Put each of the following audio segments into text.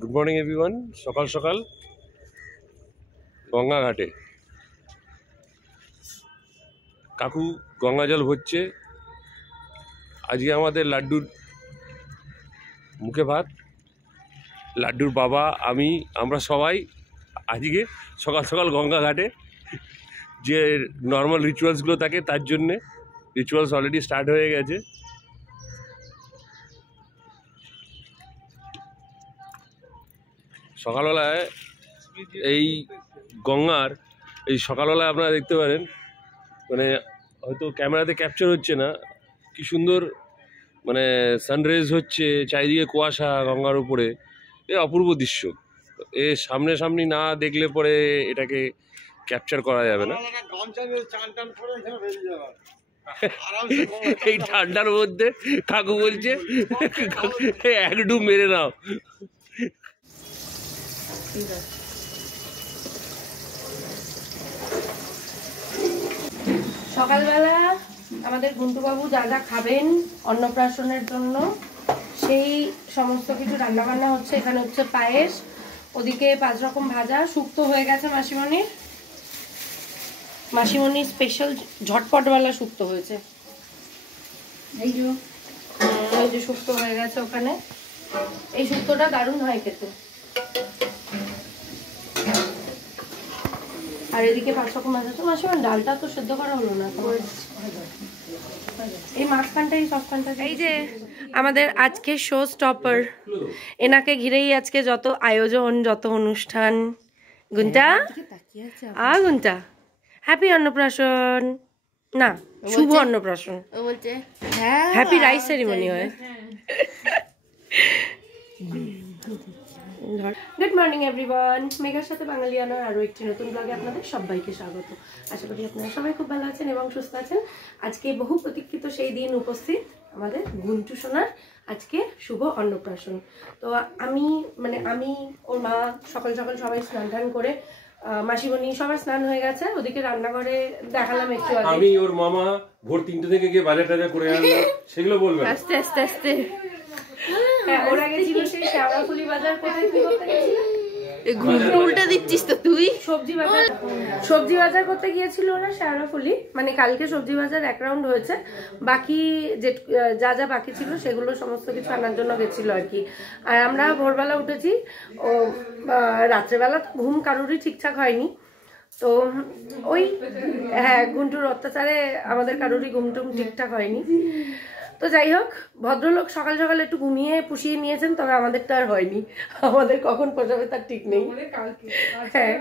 Good morning everyone. সকাল সকাল গঙ্গা ঘাটে কাকু গঙ্গা জল ভরছে। আজকে আমাদের লাড্ডুর মুখে ভাত। লাড্ডুর বাবা, আমরা সবাই আজকে সকাল সকাল গঙ্গা ঘাটে যে নর্মাল রিচুয়ালসগুলো থাকে তার জন্যে রিচুয়ালস অলরেডি স্টার্ট হয়ে গেছে। সকালবেলায় এই গঙ্গার এই সকালবেলায় আপনারা দেখতে পারেন, মানে হয়তো ক্যামেরাতে ক্যাপচার হচ্ছে না, কি সুন্দর মানে সানরাইজ হচ্ছে, চারিদিকে কুয়াশা গঙ্গার উপরে, এ অপূর্ব দৃশ্য। এ সামনাসামনি না দেখলে পরে এটাকে ক্যাপচার করা যাবে না। এই ঠান্ডার মধ্যে কাকু বলছে এক ডুব মেরে নাও। সকালবেলা আমাদের গুন্টুবাবু যা যা খাবেন অন্নপ্রাশনের জন্য সেই সমস্ত কিছু রান্নাবান্না হচ্ছে। এখানে হচ্ছে পায়েস, ওদিকে 5 রকম ভাজা, শুক্তো হয়ে গেছে মাসিমণির স্পেশাল ঝটপটওয়ালা শুক্তো হয়েছে। এই যে শুক্তো হয়ে গেছে ওখানে। এই শুক্তোটা দারুণ হয় খেতে। আর এদিকে 5 রকম ভাজা। তো মাসিমা ডালটা তো সেদ্ধ করা হলো না, এই মাঝখানটাই সবখানটা। এই যে আমাদের আজকে শো স্টপার, এনাকে ঘিরেই আজকে যত আয়োজন, যত অনুষ্ঠান। গুন্টা গুন্টা হ্যাপি অন্নপ্রাশন, না শুভ অন্নপ্রাশন, হ্যাপি রাইস সেরিমনি হয়। গুড মর্নিং এভরিওয়ান, মেঘার সাথে বাঙালিয়ানার আরও একটি নতুন ব্লগে আপনাদের সবাইকে স্বাগত। আশা করি আপনারা সবাই খুব ভালো আছেন এবং সুস্থ আছেন। আজকে বহু প্রতীক্ষিত সেই দিন উপস্থিত, আমাদের গুন্টু সোনার আজকে শুভ অন্নপ্রাশন। তো আমি ওর মা সকাল সকাল সবাই স্নান টান করে, মাসিমণি সবার স্নান হয়ে গেছে, ওদিকে রান্নাঘরে দেখালাম একটু আগে। আমি ওর মামা ভোর 3টে থেকে গিয়ে বাজার টাজার করে আনলাম, সেগুলো বলবেন আস্তে আস্তে আস্তে। হ্যাঁ, ওরা গেছিল সেই শ্যাওড়াফুলি বাজার। কোথায় কি করতে গেছিল? ঘুমটা উল্টা দিচ্ছিস তো তুই। সবজি বাজার করতে গিয়েছিল ওরা শ্যাওড়াফুলি, মানে কালকে সবজি বাজার 1 রাউন্ড হয়েছে, বাকি যে যা যা বাকি ছিল সেগুলো সমস্ত কিছু আনার জন্য গেছিল আর কি। আর আমরা ভোরবেলা উঠেছি, ও রাত্রেবেলা ঘুম কারোরই ঠিকঠাক হয়নি, তো ওই হ্যাঁ গুন্টুর অত্যাচারে আমাদের কারোরই ঘুম টুম ঠিকঠাক হয়নি। তো যাই হোক, ভদ্রলোক সকাল সকাল একটু ঘুমিয়ে পুষিয়ে নিয়েছেন, তবে আমাদেরটা আর হয়নি। আমাদের কখন পোষাবে তার ঠিক নেই। হ্যাঁ,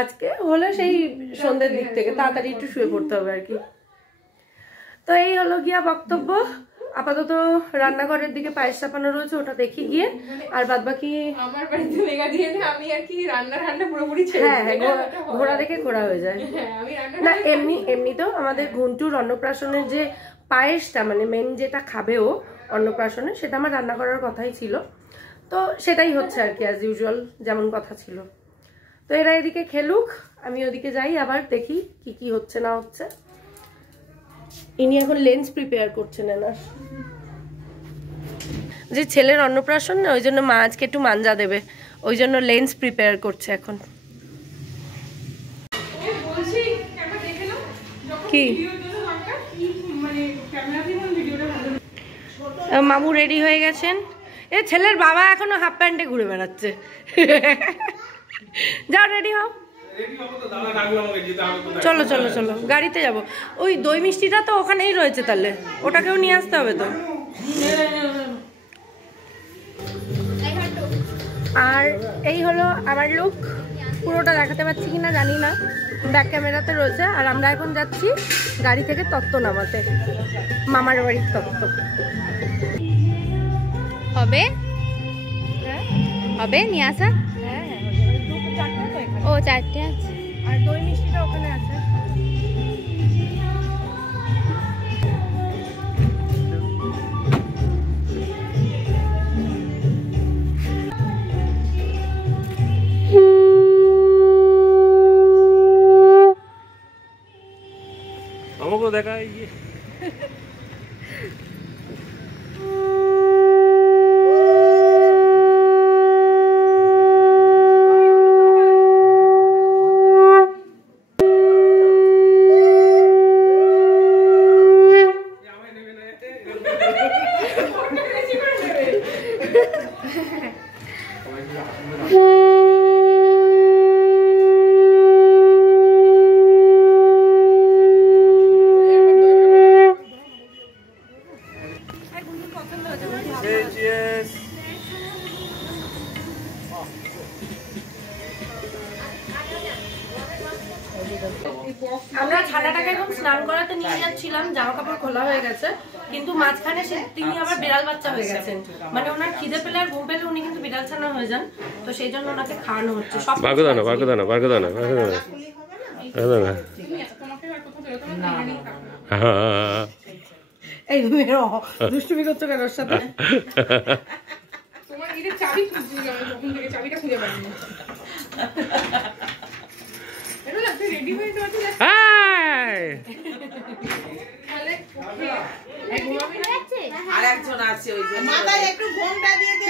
আজকে হলো সেই সন্ধ্যের দিক থেকে তাড়াতাড়ি একটু শুয়ে পড়তে হবে আর কি। তো এই হলো গিয়া বক্তব্য। আপাতত রান্নাঘরের দিকে পায়েস চাপানো রয়েছে, ওটা দেখি গিয়ে। আর বাদ বাকি আমার বাড়িতে মেগা দিয়ে আমি আর কি রান্না পুরোপুরি ছেড়ে। হ্যাঁ, ঘোড়া দেখে ঘোড়া হয়ে যায়। না এমনিতেও আমাদের গুন্টুর অন্নপ্রাশনের যে পায়েসটা, মানে মেন যেটা খাবে ও অন্নপ্রাশনে, সেটা আমার রান্না করার কথাই ছিল। তো সেটাই হচ্ছে আর কি, অ্যাজ ইউজুয়াল যেমন কথা ছিল। তো এরা এদিকে খেলুক, আমি ওদিকে যাই, আবার দেখি কি কি হচ্ছে না হচ্ছে। ইনি এখন লেন্স প্রিপেয়ার করছেন এনার, যে ছেলের অন্নপ্রাশন না, ওই জন্য মা আজকে একটু মাঞ্জা দেবে, ওই জন্য লেন্স প্রিপেয়ার করছে এখন। কি মামু রেডি হয়ে গেছেন। এ ছেলের বাবা এখনো হাফ প্যান্টে ঘুরে বেড়াচ্ছে। যাও রেডি হও, চলো চলো চলো, গাড়িতে যাব। ওই দই মিষ্টিটা তো ওখানেই রয়েছে, তাহলে ওটাকেও নিয়ে আসতে হবে তো। আর এই হলো আমার লুক, পুরোটা দেখাতে পারছি কিনা জানি না, ব্যাক ক্যামেরাতে রয়েছে। আর আমরা এখন যাচ্ছি গাড়ি থেকে তত্ত্ব নামাতে, মামার বাড়ির তত্ত্ব। হবে হবে নিয়ে আসা। হ্যাঁ, 4টা তো এখানে। ও 4টে আছে। আর দই মিষ্টিটা ওখানে আছে। আমাকেও দেখা গিয়ে আমরা ছানাটাকে এখন স্নান করাতে নিয়ে যাচ্ছিলাম, জামা কাপড় খোলা হয়ে গেছে, কিন্তু মাঝখানে তিনি আবার বিড়াল বাচ্চা হয়ে গেছেন। মানে ওনার খিদে পেলে আর ঘুম পেলে উনি কিন্তু বিড়াল ছানা হয়ে যান, তো সেই জন্য ওনাকে খাওয়ানো হচ্ছে। সব এই দুষ্টুমি করছো কেন ওর সাথে? তোমার এটা চাবি খুঁজছি, কখন থেকে চাবিটা খুঁজে পাইনি। রেডি হয়ে আরেকজন আছে ওই যে মাথায় একটু ঘোমটা দিয়ে দে,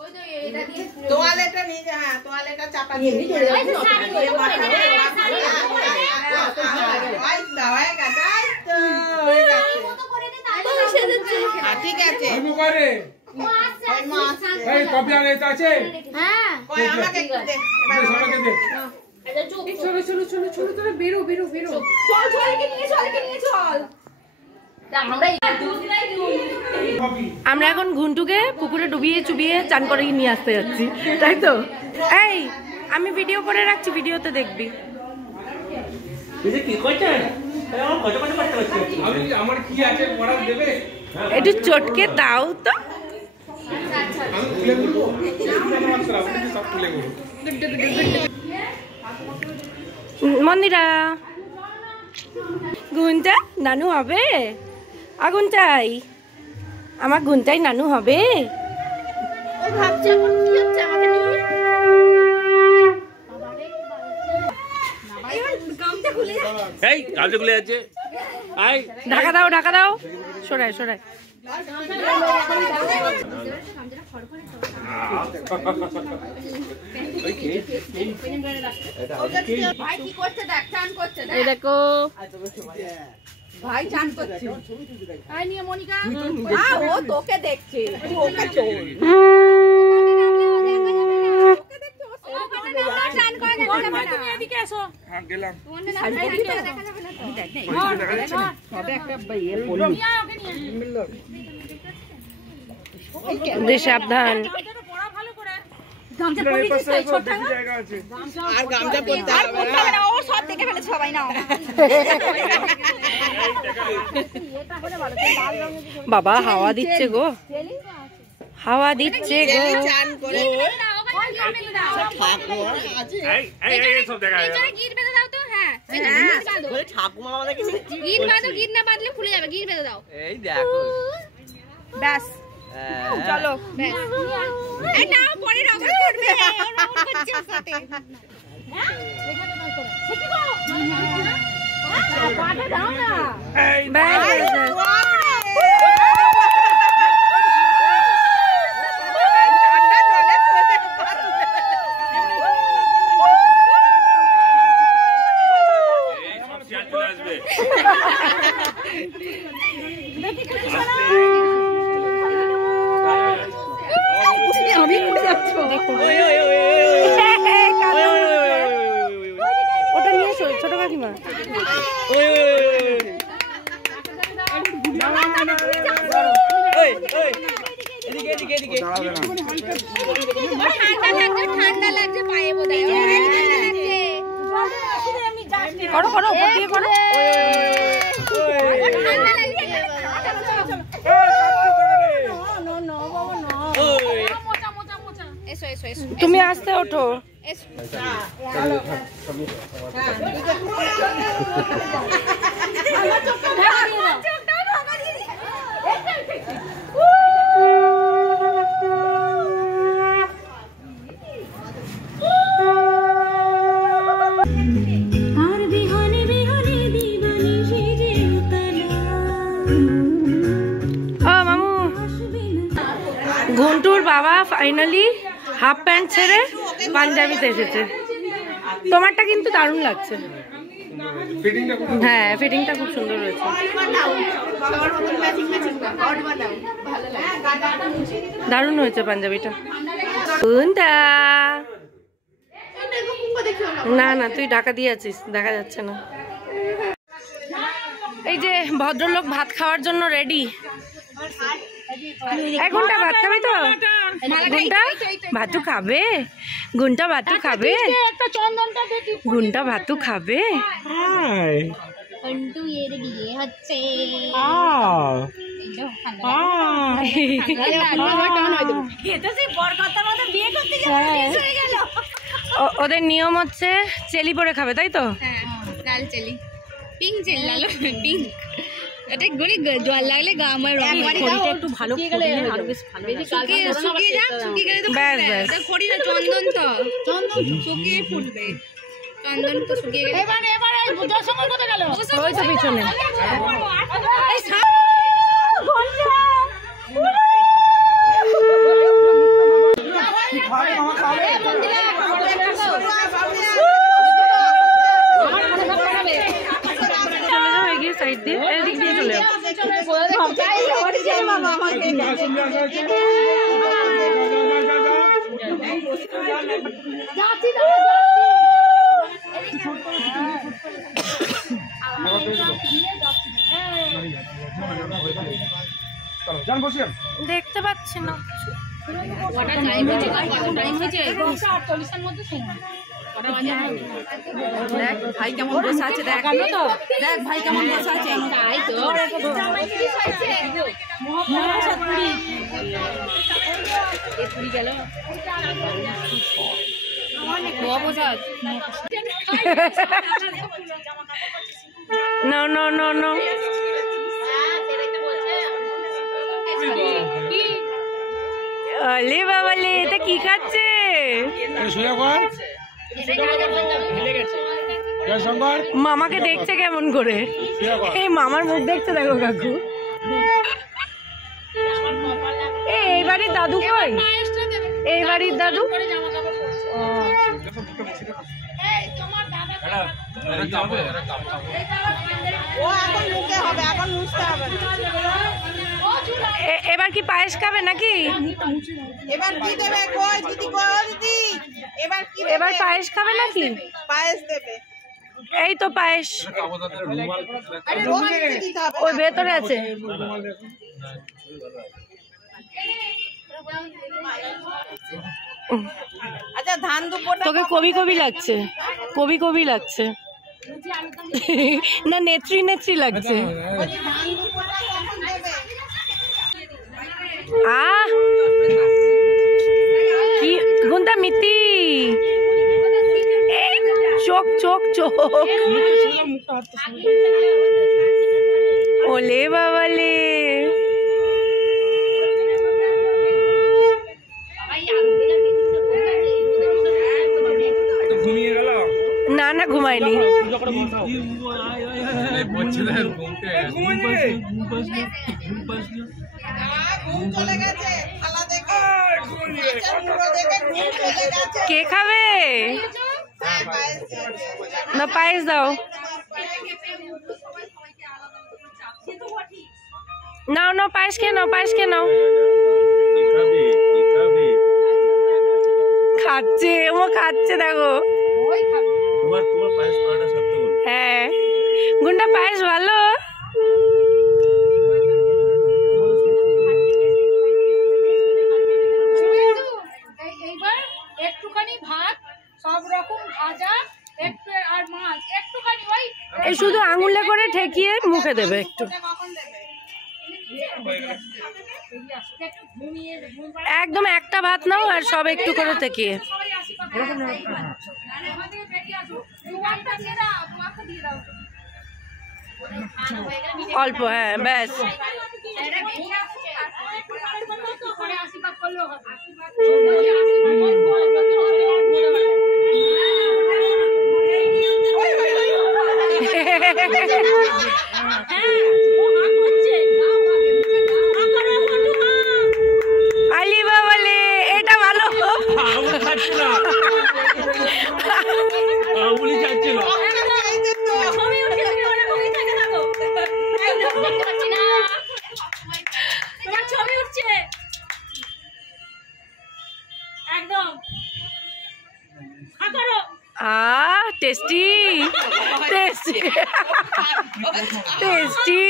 ওই তো এটা দিয়ে তোয়ালেটা নিয়ে যা। হ্যাঁ, তোয়ালেটা চাপা দিয়ে দে। হয়ে গেছে। ঠিক আছে। আমাকে একটু দে, সবাইকে দে। চলো চলো চলো চলো চলো, বেরো বেরো বেরো, চল চল, নিয়ে চল, নিয়ে চল। আমরা এখন ঘুন্টুকে পুকুরে ডুবিয়ে চুবিয়ে চান করে নিয়ে আসতে যাচ্ছি, তাই তো? এই আমি ভিডিও করে রাখছি, ভিডিওতে দেখবি। একটু চটকে দাও তো। মন্দিরা গুনটা নানু হবে? আগুনটাই আমার গুনটাই নানু হবে। ঢাকা দাও, ঢাকা দাও, সরাই সরাই। ভাই কি করছে দেখ, চান করছে দেখ। এই দেখো ভাই চান করছে। আই নিয়ে মনিকা, ও তোকে দেখছে, ওকে চল। চান করে দেখা যাবে না। তুমি এদিকে এসো। হ্যাঁ গেলাম। দেখা যাবে না তো। তবে একটা ইয়ে পড়ি। রে সাবধান। গামছা পরিয়ে দিস, ছোট জায়গা আছে। আর গামছা পরতে হবে না, ও সব দেখে ফেলে সবাই নাও। বাবা হাওয়া দিচ্ছে গো, হাওয়া দিচ্ছে গো। চান করে ব্যাস চলো, পরে রকম করবে। ওটা নিয়ে এসো ছোট কাকিমা। ঠান্ডা লাগছে পায়ে বোধহয়, করো করো, উপর দিয়ে করো। ঠান্ডা লাগছে। এসো এসো এসো, তুমি আসতে ওঠো। ঘন্টুর বাবা ফাইনালি হাফ প্যান্ট ছেড়ে পাঞ্জাবিতে এসেছে। তোমারটা কিন্তু দারুণ লাগছে। হ্যাঁ ফিটিংটা খুব সুন্দর হয়েছে। দারুণ হয়েছে পাঞ্জাবিটা। না না তুই ঢাকা দিয়ে আছিস, দেখা যাচ্ছে না। এই যে ভদ্রলোক ভাত খাওয়ার জন্য রেডি। ঘন্টা ভাত খাবি তো? ঘন্টা ভাতু খাবে? ঘন্টা ভাতু খাবে? ঘন্টা ভাতু খাবে? ওদের নিয়ম হচ্ছে চেলি পরে খাবে, তাই তো? লাল চেলি, পিঙ্ক চেলি, লাল পিঙ্ক। এটা গলি জল লাগলে গা আমার রং একটু ভালো করে আরো বেশ ভালো শুকিয়ে যা, শুকিয়ে গেলে তো ব্যাস ব্যাস। খড়ি না, চন্দন তো চন্দন শুকিয়ে ফুটবে, চন্দন তো শুকিয়ে গেলে। এবারে বুঝার সময় কোথায় গেল? ওই তো পিছনে। এই সাইড দিয়ে এদিক দিয়ে চলে দেখতে পাচ্ছি না। দেখ ভাই কেমন বসে আছে, দেখ তো, দেখ ভাই কেমন বসে আছে। তাই তো গেল নো নো নো নো। আলে বাবালে, এটা কি খাচ্ছে? মামাকে দেখছে কেমন করে? এই মামার মুখ দেখছে, দেখো কাকু। এই বাড়ির দাদু কই? এই বাড়ির দাদু এবার কি পায়েস খাবে নাকি? এবার পায়েস খাবে নাকি? পায়েস দেবে। এই তো পায়েস ওই ভেতরে আছে। আচ্ছা ধান দুপুরটা তোকে কবি কবি লাগছে, কবি কবি লাগছে না নেত্রী নেত্রী লাগছে। আহ কি গুন্তা মিতি, চোখ চোখ চোখ। ওলে বাবালে, না না ঘুমায়নি। কে খাবে? না পায়েস দাও। নাও নাও পায়েস খেয়ে নাও, পায়েস খেয়ে নাও। খাচ্ছে ও, খাচ্ছে দেখো। হ্যাঁ গুন্ডা পায়েস ভালো। এইবার একটুখানি ভাত, সব রকম ভাজা, একটু আর মাছ, একটুখানি ওই এই শুধু আঙুলে করে ঠেকিয়ে মুখে দেবে একটু। একদম একটা ভাত নাও আর সব একটু করে ঠেকিয়ে। অল্প, হ্যাঁ ব্যাস। আলি বাবালে, এটা ভালো। আঙুলি খাচ্ছিল। Tasty tasty tasty.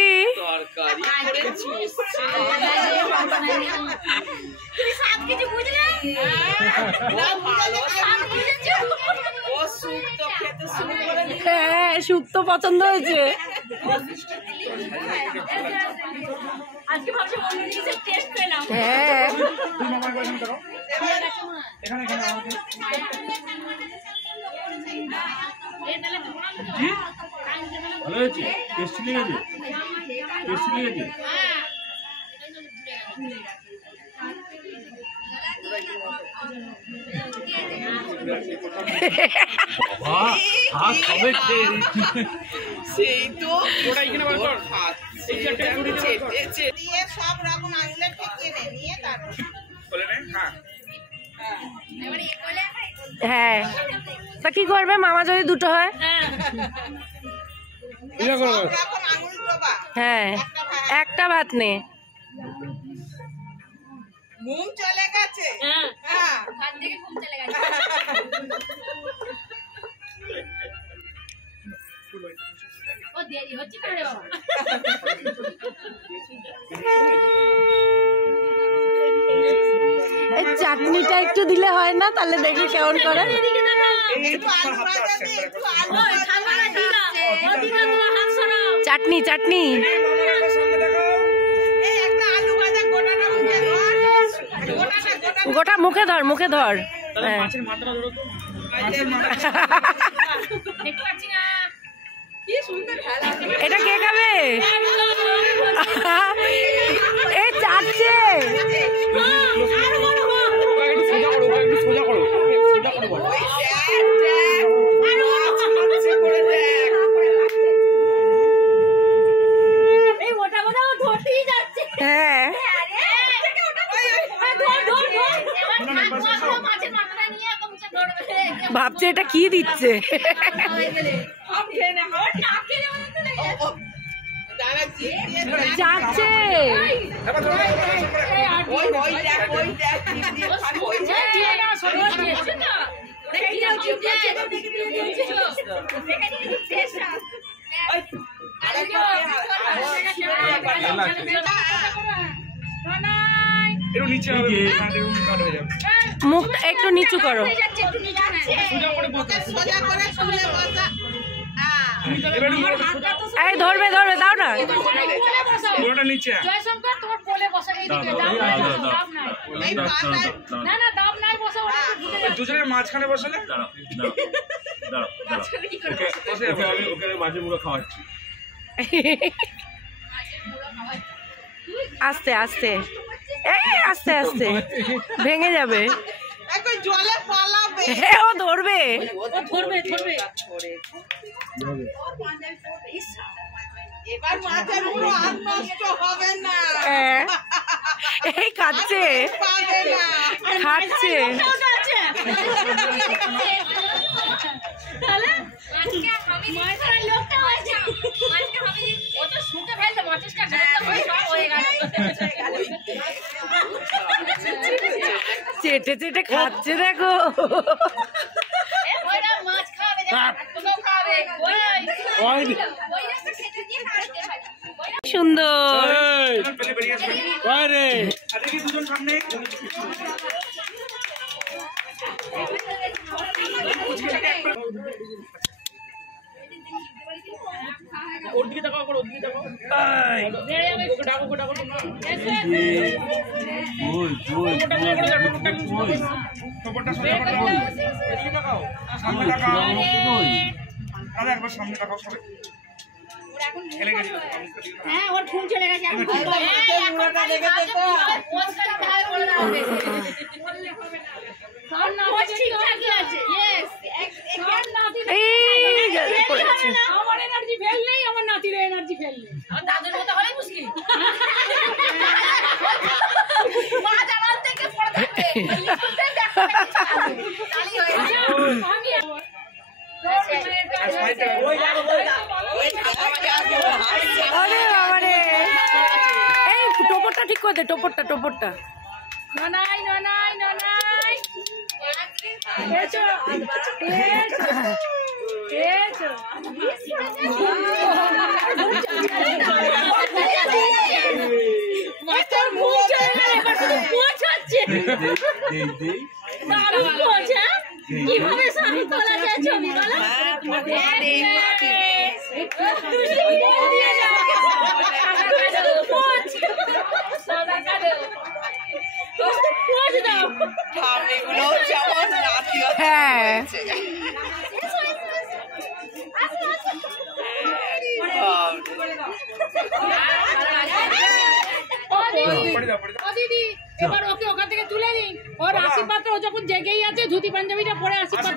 হ্যাঁ শুক্তো পছন্দ হয়েছে। হ্যাঁ ভালো হয়েছে, টেস্টি লেগেছে, টেস্টি লেগেছে। সেই তো দিয়ে সব রকম আঙুলে ঠেকিয়ে নিয়ে তারপর হ্যাঁ তা কি করবে মামা যদি দুটো হয়? সব রকম আঙুল ডোবা। হ্যাঁ একটা ভাত নে। ঘুম চলে গেছে। হ্যাঁ এই চাটনিটা একটু দিলে হয় না? তাহলে দেখি কেমন করে। একটু আলু ভাজা দে, একটু আলু ভাজা। চাটনি চাটনি এই একটা আলু ভাজা গোটাটা মুখে ধর। গোটাটা গোটা মুখে ধর, মুখে ধর। হ্যাঁ এটা কে খাবে? এ চাটছে। হ্যাঁ ভাবছে এটা কি দিচ্ছে। চাটছে। মুখটা একটু নিচু করো। সোজা করে শুলে বসা। এই ধরবে ধরবে, দাও না। দুজনের মাঝখানে বসালে মাঝে মুখে খাওয়াচ্ছি। আস্তে আস্তে, এই আস্তে আস্তে ভেঙে যাবে। জলে পালাবে। ও ধরবে। এবার মাছের পুরো আর নষ্ট হবে না। এই খাচ্ছে পাবে না। খাচ্ছে। চেটে চেটে খাচ্ছে দেখো। সুন্দর। দুজন সামনে ওর দিকে তাকাও, ওর দিকে তাকাও। ওকে ডাকো, ওকে ডাকো তোমরা। টোপরটা সোজা করে দাও। এদিকে তাকাও, সামনে তাকাও। আরে একবার সামনে তাকাও সবাই। খেলে গেছে। হ্যাঁ ওর ফোন চলে গেছে। এখন মুড়াটা দেখে দেখো। আমার এনার্জি ফেল নেই, আমার নাতির এনার্জি ফেল নেই। আমার দাদুর মতো হলে মুশকিল। মা জানাল থেকে পড়ে থাকবে। আরে বাবারে, এই টোপরটা ঠিক করে দে, টোপরটা টোপরটা। ননাই ননাই ননাই কিভাবে শাড়ি তোলা যায় ছবি বলো হ্যাঁ দিদি এবার ওকে ওখান থেকে তুলে দিন ওর আশীর্বাদ ও যখন জেগেই আছে ধুতি পাঞ্জাবিটা পরে আশীর্বাদ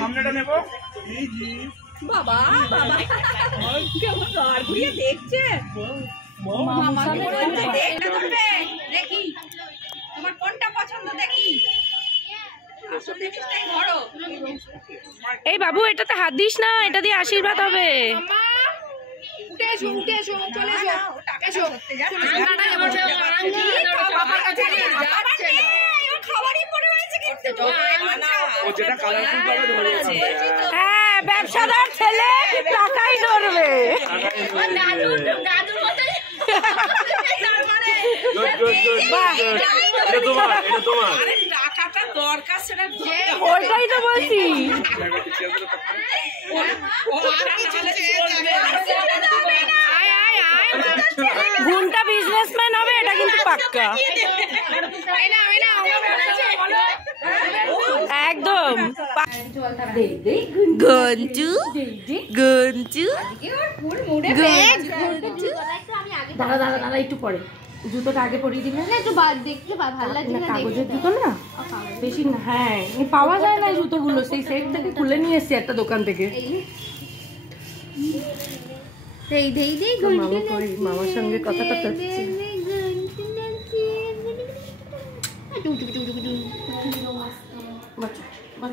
সামনেটা নেবো বাবা বাবা কেমন ঘর ঘুরিয়ে দেখছে দেখি তোমার কোনটা পছন্দ দেখি এই বাবু এটাতে হাত দিস না, এটা দিয়ে আশীর্বাদ হবে। উঠে এসো উঠে এসো চলে এসো এসো হ্যাঁ ব্যবসাদার ছেলে টাকাই ধরবে। ওটাই তো বলছি, ঘুমটা বিজনেসম্যান হবে এটা কিন্তু পাক্কা একদম। গঞ্জু গঞ্জু দাঁড়া দাঁড়া দাঁড়া একটু পরে জুতোটা আগে পরিয়ে দিবে না, একটু দেখতে ভালো লাগছে না, কাগজের জুতো না বেশি না। হ্যাঁ পাওয়া যায় না জুতোগুলো, সেই সেট থেকে খুলে নিয়ে এসছি একটা দোকান থেকে। মামার সঙ্গে কথাটা করছি।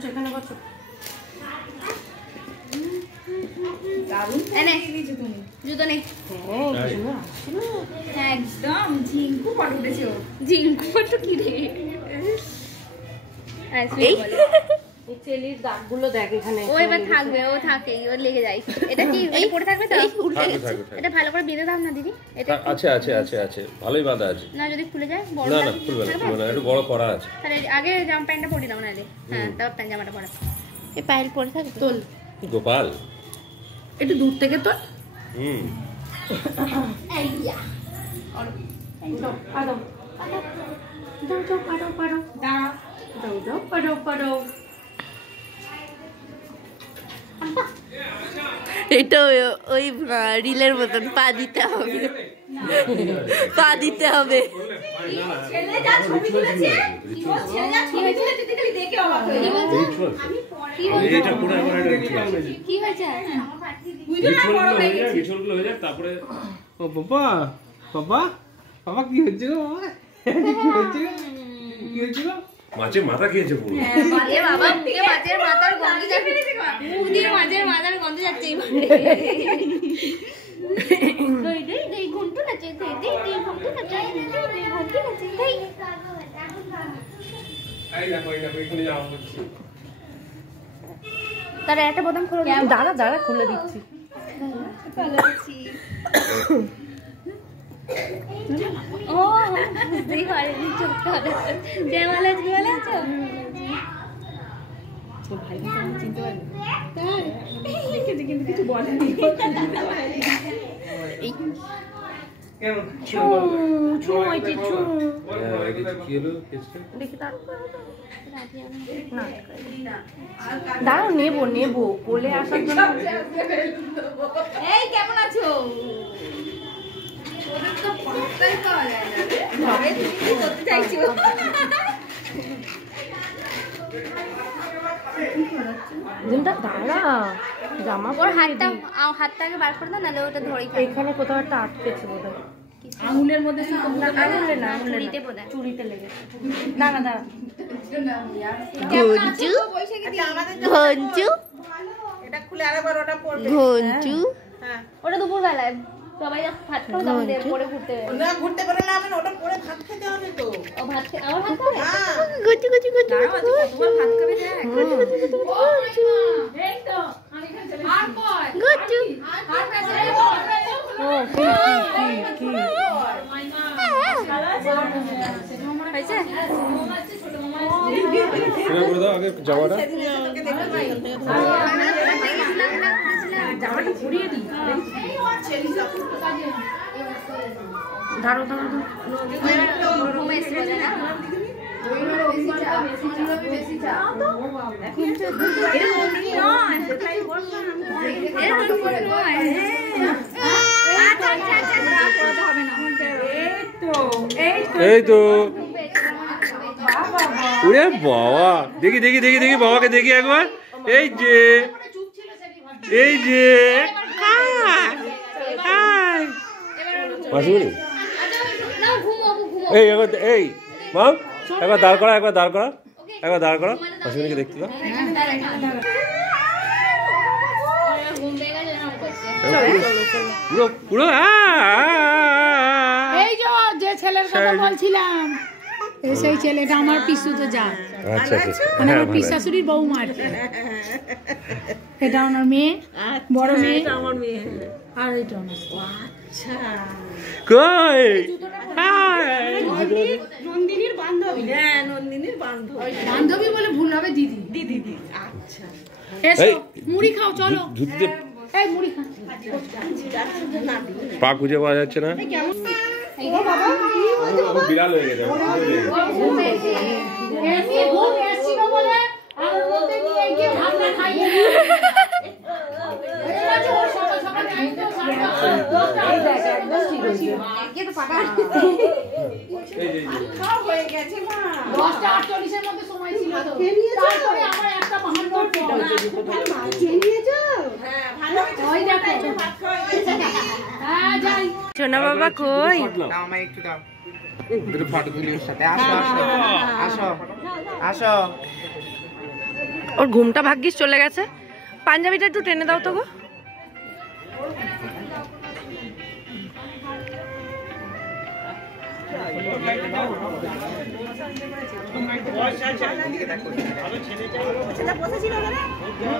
এখানে বসো। জুতো নেই একদম ঝিঙ্কু ফটো উঠেছে ঝিঙ্কু ফটো কি রে চেলির দাগগুলো দেখ এখানে। ও এবার থাকবে, ও থাকে, ও লেগে যায়। এটা কি এই পড়ে থাকবে তো? এটা ভালো করে বেঁধে দাও না দিদি। এটা আছে আছে আছে আছে ভালোই বাঁধা আছে। না যদি খুলে যায় বড় না না খুলবে না খুলবে না, একটু বড় করা আছে। তাহলে আগে জামা প্যান্টটা পরে দাও না রে। হ্যাঁ তারপর প্যান্ট জামাটা পরা। এই পায়েল পরে থাকবে তোল গোপাল একটু দূর থেকে তোল। আইয়া পারো দাও দাও পারো পারো দাও দাও দাও পারো পারো। এটা ওই রিলের মতন পা দিতে হবে, পা দিতে হবে। ছেলে যা ছবি তুলেছে ছেলে যা ছবি তুলেছে দেখে দেখে অবাক হয়ে গেল। কি হয়েছে? তারপরে ও বাবা বাবা বাবা কি হচ্ছে গো বাবা, কি হচ্ছে গো? মাছের মাথা খেয়েছে পুরো। এ বাবা মুখে মাছের মাথার গন্ধ যাচ্ছে, মুখ দিয়ে মাছের মাথার গন্ধ যাচ্ছে। দই দই দই ঘন্টু নাচে, দই দই দই ঘন্টু নাচে, দই ঘন্টু নাচে। এই দেখো এখানে যাওয়া হচ্ছে। তার একটা বোতাম খুলে দাও। দাঁড়া দাঁড়া খুলে দিচ্ছি। ও বুঝতেই পারিনি চোখটা হঠাৎ। জয় ভালো আছো, ভালো আছো? দাঁড়াও নেবো নেবো কোলে আসার জন্য। এই কেমন আছো? দাঁড়া জামা ওর হাতটা আগে বার করে দাও, নাহলে ওটা ধরেই থাকবে। এখানে কোথাও একটা আটকেছে বোধহয়। আঙুলের মধ্যে আঙুলে না চুড়িতে বোধহয়। চুড়িতে লেগেছে। দাঁড়া দাঁড়া ঘঞ্জু ঘঞ্জু এটা খুলে আরেকবার ওটা পড়বে। ঘঞ্জু হ্যাঁ ওটা দুপুর বেলায় সবাই ভাত খাবে তখন পরে ঘুরতে যাবে। না ঘুরতে বেরোলে হবে না, ওটা পরে ভাত খেতে হবে তো। ও ভাত খেয়ে আবার ভাত খাবে? হ্যাঁ গুচি গুচি গুচি দাঁড়াও, আজকে কতবার ভাত খাবে দেখ। এই তো আমি এখানে চলে আর কয় গুচি আর পেছে ও কি হয়েছে? করে দাও আগে জামাটা। জামাটা পুড়িয়ে দিই। ধরো ধরো ধরো। ঘুমে এসে বলে না এই তো ওরে বাবা, দেখি দেখি দেখি দেখি বাবাকে দেখি একবার। এই যে মাসুরি এই একবার এই মাম একবার দাঁড় করা, একবার দাঁড় করা, একবার দাঁড় করা, মাসুরিকে দেখতে দাও। ঘুম পেয়ে গেছে এরকম করছে। পুরো পুরো এই যে ছেলের কথা বলছিলাম সেই ছেলেটা আমার পিসু তো যা আচ্ছা আচ্ছা মানে আমার পিসাশুড়ির বৌমা আর কি। এটা ওনার মেয়ে, বড় মেয়ে আমার মেয়ে। আর এটা ওনার কই নন্দিনীর বান্ধবী। হ্যাঁ নন্দিনীর বান্ধবী। বান্ধবী বলে ভুল হবে, দিদি। দিদি আচ্ছা। এসো এই, মুড়ি খাও চলো। ধুতিতে এই মুড়ি খা। পা খুঁজে পাওয়া যাচ্ছে না, বিড়াল হয়ে গেছে। এমনি ঘুম এসেছিল বলে আর ওতে নিয়ে গিয়ে ভাতটা খাইয়ে দিয়ে ওর সকাল সকাল খাইতো খাওয়া হয়ে গেছে মা। 10টা 48-এর মধ্যে সময় ছিল তো। তারপরে আমরা একটা মহান খেয়ে নিয়েছো? হ্যাঁ ভালো হয়েছে। ওই দেখো ভাত খাওয়া হয়ে গেছে। হ্যাঁ যাই। সোনা বাবা কই? আমায় একটু দাও, দুটো ফটো তুলি ওর সাথে। আসো আসো আসো আসো। ওর ঘুমটা ভাগ্যিস চলে গেছে। পাঞ্জাবিটা একটু টেনে দাও তো গো।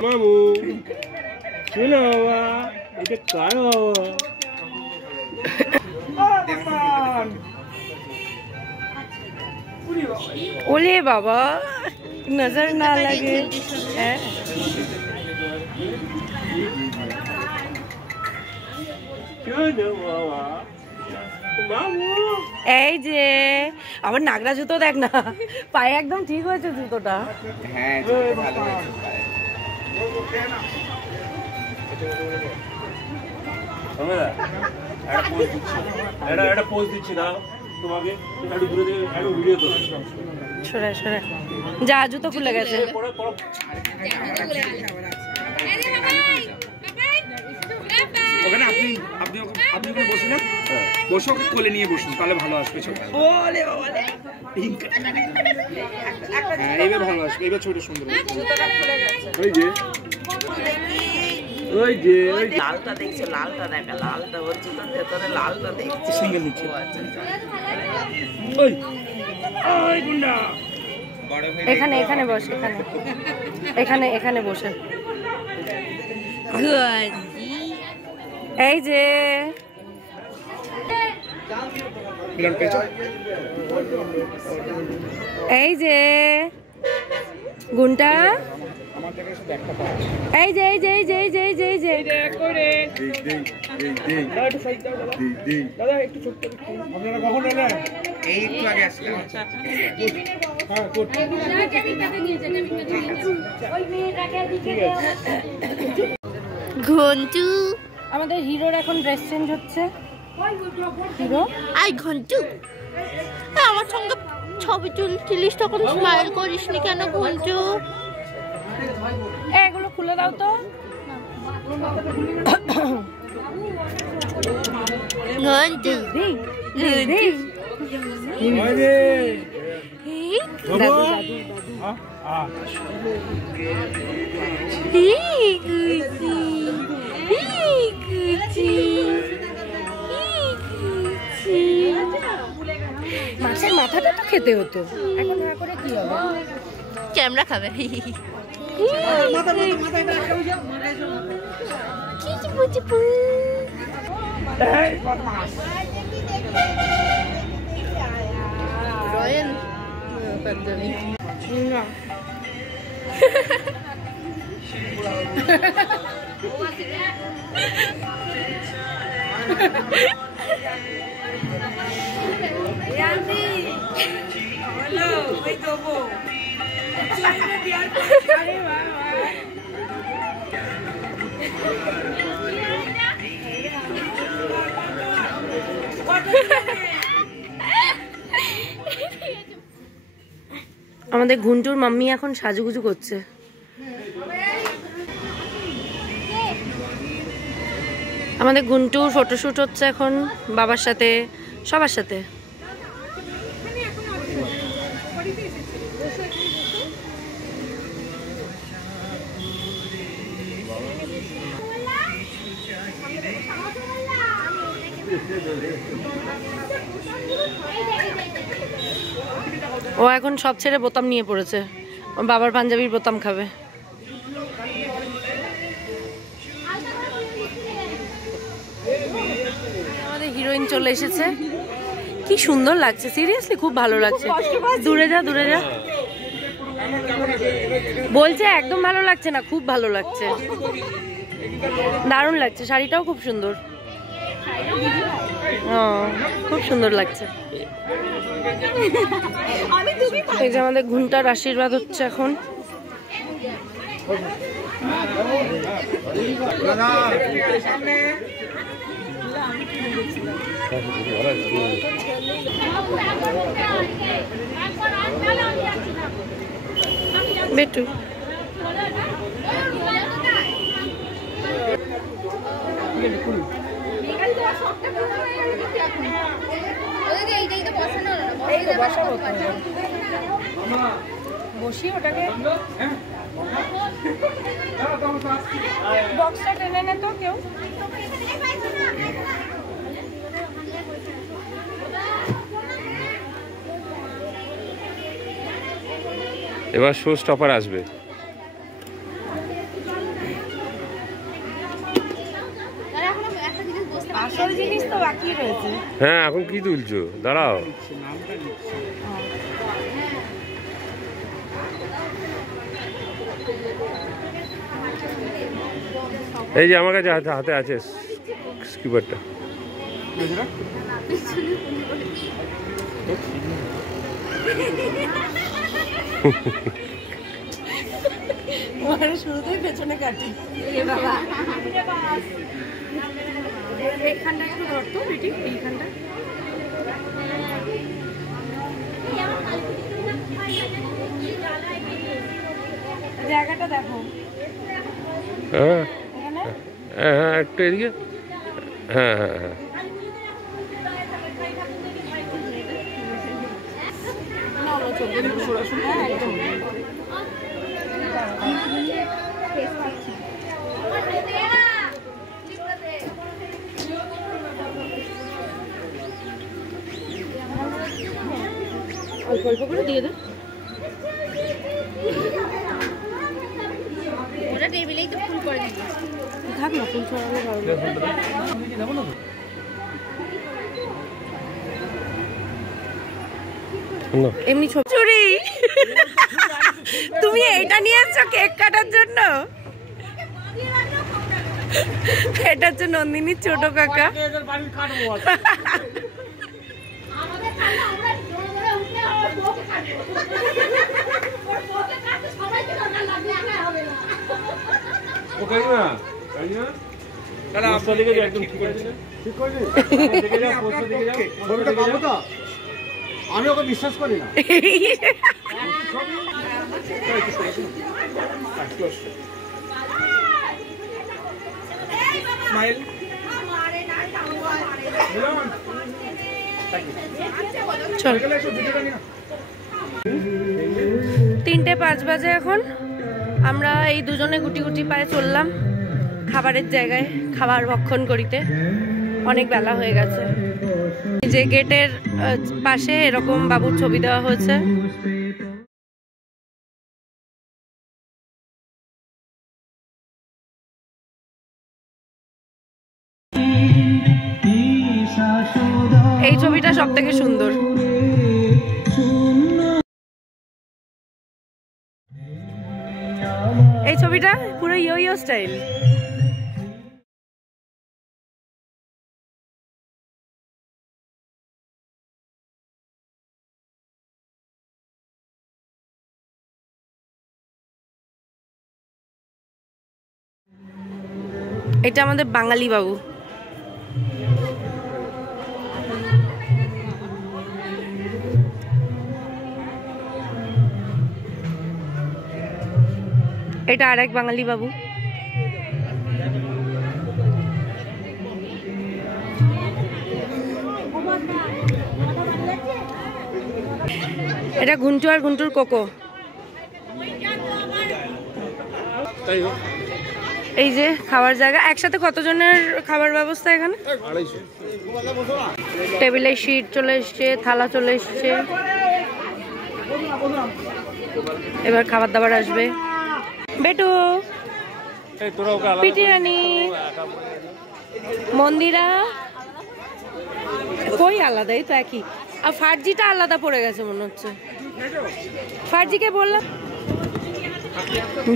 মামু শোনো বাবা, এটা কার বাবা? ওলে বাবা, নজর না লাগে। হ্যাঁ শোনো বাবা, মামু এই যে আমার নাগরা জুতো দেখ না, পায়ে একদম ঠিক হয়েছে জুতোটা। হ্যাঁ ভালো হয়েছে। একটা পোজ দিচ্ছি না তোমাকে, একটু দূরে থেকে একটু ভিডিও তো। সরে সরে যা, জুতো খুলে গেছে। ওখানে আপনি আপনি আপনি ওখানে বসে যান, বসে ওকে কোলে নিয়ে বসুন, তাহলে ভালো আসবে ছবিটা। হ্যাঁ এইবার ভালো আসবে, এইবার ছবিটা সুন্দর হবে। ওই যে ওই যে ওই যে লালটা দেখছো? লালটা দেখা, লালটা ওর জুতোর ভেতরে লালটা দেখছি। সিঙ্গেল নিচ্ছে। ওই ওই গুন্ডা এখানে এখানে বস, এখানে এখানে এখানে বসে। এই যে মিলন পেয়েছো? এই যে গুনটা, এই যে এই যে এই যে এই যে এই যে এই যে আপনারা কখন এলেন? এই একটু আগে আসলাম। ঘন্টু আমাদের হিরোর এখন ড্রেস চেঞ্জ হচ্ছে। হিরো আই ঘন্টু আমার সঙ্গে ছবি তুলছিলিস তখন স্মাইল করিসনি কেন ঘন্টু? এগুলো খুলে দাও তো। ঘন্টু মাথাটা তো খেতে হতো, এখন না করে কি হবে? ক্যামেরা খাবে। রয়্যাল পাঞ্জাবি না আমাদের ঘুন্টুর মাম্মি এখন সাজুগুজু করছে। আমাদের ঘুন্টুর ফটোশুট হচ্ছে এখন বাবার সাথে, সবার সাথে। ও এখন সব ছেড়ে বোতাম নিয়ে পড়েছে, বাবার পাঞ্জাবির বোতাম খাবে। আমাদের হিরোইন চলে এসেছে, কি সুন্দর লাগছে, সিরিয়াসলি খুব ভালো লাগছে। দূরে যা, দূরে যা। বলছে একদম ভালো লাগছে না, খুব ভালো লাগছে, দারুণ লাগছে, শাড়িটাও খুব সুন্দর। খুব সুন্দর লাগছে। এই যে আমাদের ঘুন্টার আশীর্বাদ হচ্ছে এখন। বেটু বসি ওটাকে বক্সটা টেনে নে তো কেউ। এবার শো স্টপার আসবে। আসল জিনিস তো বাকি রয়েছে। হ্যাঁ, এখন কি তুলছো? দাঁড়াও। এই যে আমার কাছে হাতে আছে স্কিপারটা। শুরুতেই পেছনে কাটি। এইখানটা একটু ধরতো বেটি, এইখানটা জায়গাটা দেখো। হ্যাঁ হ্যাঁ, একটু এদিকে। হ্যাঁ হ্যাঁ হ্যাঁ, অল্প অল্প করে দিয়ে দে। ওটা টেবিলেই তো ফুল করে দিই। থাক না, ফুল ছড়ানো ভালো। এমনি চুরি তুমি এইটা নিয়ে এসছো কেক কাটার জন্য? এটা হচ্ছে নন্দিনীর ছোট কাকা। আমি ওকে বিশ্বাস করি না। চল, 3:05 বাজে এখন। আমরা এই দুজনে গুটি গুটি পায়ে চললাম খাবারের জায়গায়, খাবার ভক্ষণ করিতে। অনেক বেলা হয়ে গেছে। এই যে গেটের পাশে এরকম বাবুর ছবি দেওয়া হয়েছে। এই ছবিটা সব থেকে সুন্দর। এই ছবিটা পুরো ইয়ো স্টাইল। এটা আমাদের বাঙালি বাবু। এটা আরেক বাঙালি বাবু। এটা ঘুন্টু আর ঘুন্টুর কোকো। এই যে খাওয়ার জায়গা, একসাথে কতজনের খাবার ব্যবস্থা এখানে? টেবিলে শিট চলে এসছে, থালা চলে এসছে, এবার খাবার দাবার আসবে। বেটু, পিটি রানী, মন্দিরা কই আলাদা? এই তো একই। আর ফার্জিটা আলাদা পড়ে গেছে মনে হচ্ছে। ফার্জিকে বললাম।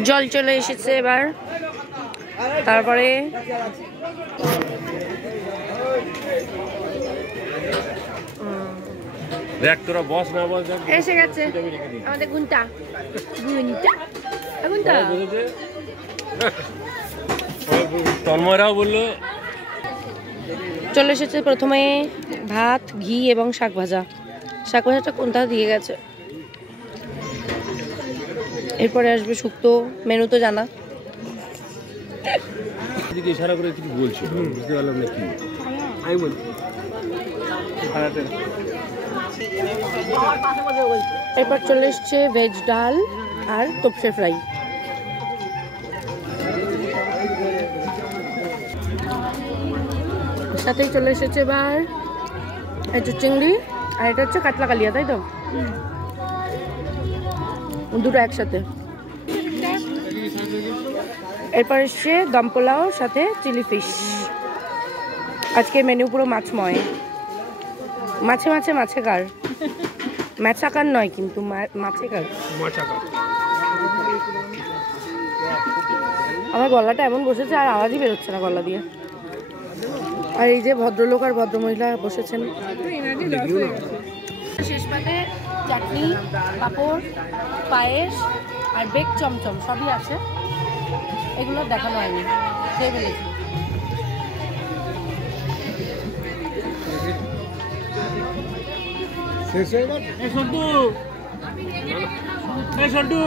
জল চলে এসেছে এবার। তারপরে দেখ তোরা বস না বস এসে গেছে আমাদের গুন্টা। গুন্টা তন্ময়রাও বললো। চলে এসেছে প্রথমে ভাত, ঘি এবং শাক ভাজা। শাক ভাজাটা কোনটা দিয়ে গেছে। এরপরে আসবে শুক্তো, মেনু তো জানা। এদিকে ইশারা করে কিছু বলছে, বুঝতে পারলাম না কি। আমি বলছি এরপর চলে এসছে ভেজ ডাল আর তোপসে ফ্রাই। সাথেই চলে এসেছে এবার এটা চিংড়ি আর এটা হচ্ছে কাতলা কালিয়া, তাই তো? দুটো একসাথে। এরপর এসছে দম পোলাও সাথে চিলি ফিশ। আজকে মেনু পুরো মাছময়। মাছে মাছে মাছে কার, মাছাকার নয় কিন্তু মাছে কার। আমার গলাটা এমন বসেছে আর আওয়াজই বেরোচ্ছে না গলা দিয়ে। আর এই যে ভদ্রলোক আর ভদ্রমহিলা বসেছেন। শেষ পাতে চাটনি, পাঁপড়, পায়েস আর বেক চমচম সবই আছে। এগুলো দেখানো হয়নি, খেয়ে ফেলেছি। সন্টু